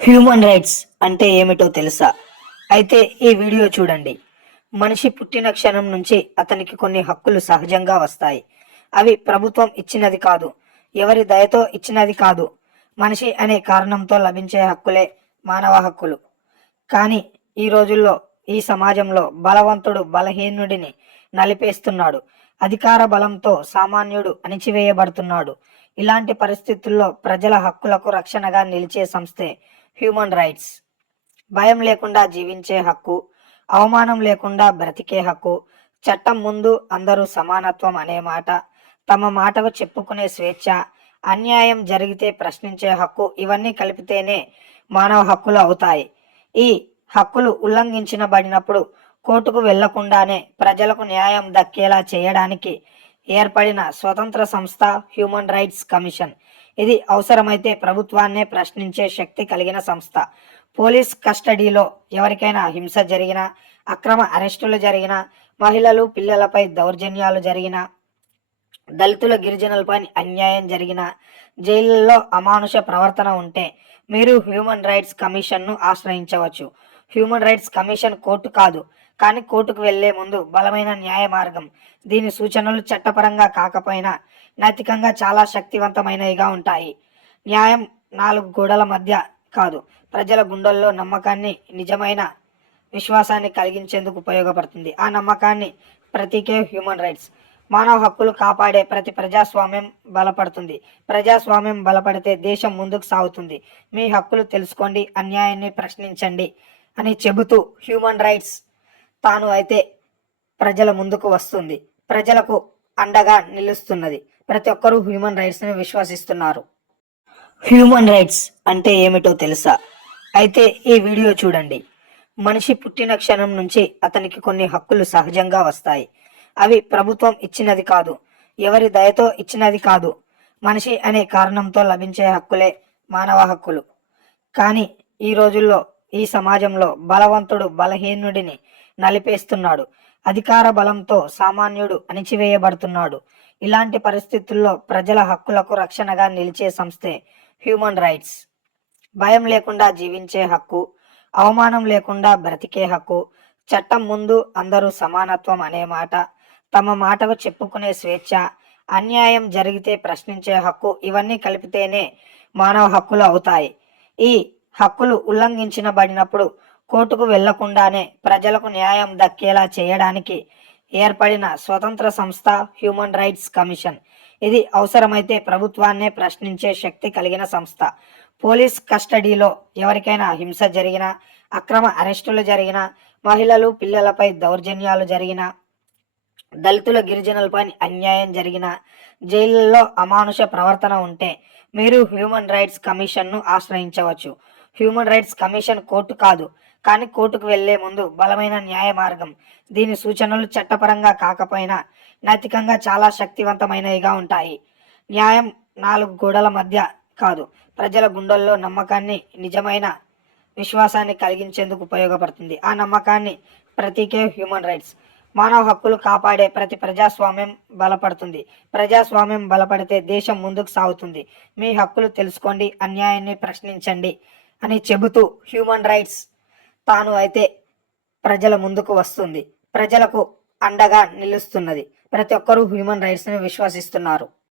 Human rights అంటే ఏమిటో తెలుసా? అయితే ఈ వీడియో చూడండి. మనిషి పుట్టిన క్షణం నుంచి అతనికి కొన్ని హక్కులు సహజంగా వస్తాయి. అవి ప్రభుత్వం ఇచ్చినది కాదు, ఎవరి దయతో ఇచ్చినది కాదు. మనిషి అనే కారణంతో లభించే హక్కులే మానవ హక్కులు. కానీ ఈ రోజుల్లో, ఈ సమాజంలో బలవంతుడు బలహీనుడిని నలిపేస్తున్నాడు. అధికార బలంతో సామాన్యుడు అణిచివేయబడుతున్నాడు. ఇలాంటి పరిస్థితుల్లో ప్రజల హక్కులకు రక్షణగా నిలిచే సంస్థే హ్యూమన్ రైట్స్. భయం లేకుండా జీవించే హక్కు, అవమానం లేకుండా బ్రతికే హక్కు, చట్టం ముందు అందరూ సమానత్వం అనే మాట, తమ మాటకు చెప్పుకునే స్వేచ్ఛ, అన్యాయం జరిగితే ప్రశ్నించే హక్కు, ఇవన్నీ కలిపితేనే మానవ హక్కులు అవుతాయి. ఈ హక్కులు ఉల్లంఘించబడినప్పుడు కోర్టుకు వెళ్లకుండానే ప్రజలకు న్యాయం దక్కేలా చేయడానికి ఏర్పడిన స్వతంత్ర సంస్థ హ్యూమన్ రైట్స్ కమిషన్. ఇది అవసరమైతే ప్రభుత్వాన్నే ప్రశ్నించే శక్తి కలిగిన సంస్థ. పోలీస్ కస్టడీలో ఎవరికైనా హింస జరిగినా, అక్రమ అరెస్టులు జరిగినా, మహిళలు పిల్లలపై దౌర్జన్యాలు జరిగినా, దళితుల గిరిజనులపై అన్యాయం జరిగినా, జైళ్లలో అమానుష ప్రవర్తన ఉంటే మీరు హ్యూమన్ రైట్స్ కమిషన్ను ఆశ్రయించవచ్చు. హ్యూమన్ రైట్స్ కమిషన్ కోర్టు కాదు, కానీ కోర్టుకు వెళ్లే ముందు బలమైన న్యాయ మార్గం. దీని సూచనలు చట్టపరంగా కాకపోయినా నైతికంగా చాలా శక్తివంతమైనవిగా ఉంటాయి. న్యాయం నాలుగు గోడల మధ్య కాదు, ప్రజల గుండెల్లో నమ్మకాన్ని, నిజమైన విశ్వాసాన్ని కలిగించేందుకు ఉపయోగపడుతుంది. ఆ నమ్మకాన్ని ప్రతీకే హ్యూమన్ రైట్స్. మానవ హక్కులు కాపాడే ప్రతి ప్రజాస్వామ్యం బలపడుతుంది. ప్రజాస్వామ్యం బలపడితే దేశం ముందుకు సాగుతుంది. మీ హక్కులు తెలుసుకోండి, అన్యాయాన్ని ప్రశ్నించండి అని చెబుతూ హ్యూమన్ రైట్స్ తాను అయితే ప్రజల ముందుకు వస్తుంది, ప్రజలకు అండగా నిలుస్తున్నది. ప్రతి ఒక్కరూ హ్యూమన్ రైట్స్ని విశ్వసిస్తున్నారు. హ్యూమన్ రైట్స్ అంటే ఏమిటో తెలుసా? అయితే ఈ వీడియో చూడండి. మనిషి పుట్టిన క్షణం నుంచి అతనికి కొన్ని హక్కులు సహజంగా వస్తాయి. అవి ప్రభుత్వం ఇచ్చినది కాదు, ఎవరి దయతో ఇచ్చినది కాదు. మనిషి అనే కారణంతో లభించే హక్కులే మానవ హక్కులు. కానీ ఈ రోజుల్లో, ఈ సమాజంలో బలవంతుడు బలహీనుడిని నలిపేస్తున్నాడు. అధికార బలంతో సామాన్యుడు అణిచివేయబడుతున్నాడు. ఇలాంటి పరిస్థితుల్లో ప్రజల హక్కులకు రక్షణగా నిలిచే సంస్థే హ్యూమన్ రైట్స్. భయం లేకుండా జీవించే హక్కు, అవమానం లేకుండా బ్రతికే హక్కు, చట్టం ముందు అందరూ సమానత్వం అనే మాట, తమ మాటకు చెప్పుకునే స్వేచ్ఛ, అన్యాయం జరిగితే ప్రశ్నించే హక్కు, ఇవన్నీ కలిపితేనే మానవ హక్కులు అవుతాయి. ఈ హక్కులు ఉల్లంఘించబడినప్పుడు కోర్టుకు వెళ్లకుండానే ప్రజలకు న్యాయం దక్కేలా చేయడానికి ఏర్పడిన స్వతంత్ర సంస్థ హ్యూమన్ రైట్స్ కమిషన్. ఇది అవసరమైతే ప్రభుత్వాన్నే ప్రశ్నించే శక్తి కలిగిన సంస్థ. పోలీస్ కస్టడీలో ఎవరికైనా హింస జరిగినా, అక్రమ అరెస్టులు జరిగినా, మహిళలు పిల్లలపై దౌర్జన్యాలు జరిగినా, దళితుల గిరిజనులపై అన్యాయం జరిగినా, జైళ్లలో అమానుష ప్రవర్తన ఉంటే మీరు హ్యూమన్ రైట్స్ కమిషన్ను ఆశ్రయించవచ్చు. హ్యూమన్ రైట్స్ కమిషన్ కోర్టు కాదు, కానీ కోర్టుకు వెళ్లే ముందు బలమైన న్యాయ మార్గం. దీని సూచనలు చట్టపరంగా కాకపోయినా నైతికంగా చాలా శక్తివంతమైనవిగా ఉంటాయి. న్యాయం నాలుగు గోడల మధ్య కాదు, ప్రజల గుండెల్లో నమ్మకాన్ని, నిజమైన విశ్వాసాన్ని కలిగించేందుకు ఉపయోగపడుతుంది. ఆ నమ్మకాన్ని ప్రతీకే హ్యూమన్ రైట్స్. మానవ హక్కులు కాపాడే ప్రతి ప్రజాస్వామ్యం బలపడుతుంది. ప్రజాస్వామ్యం బలపడితే దేశం ముందుకు సాగుతుంది. మీ హక్కులు తెలుసుకోండి, అన్యాయాన్ని ప్రశ్నించండి అని చెబుతూ హ్యూమన్ రైట్స్ తాను అయితే ప్రజల ముందుకు వస్తుంది, ప్రజలకు అండగా నిలుస్తున్నది. ప్రతి ఒక్కరూ హ్యూమన్ రైట్స్ని విశ్వసిస్తున్నారు.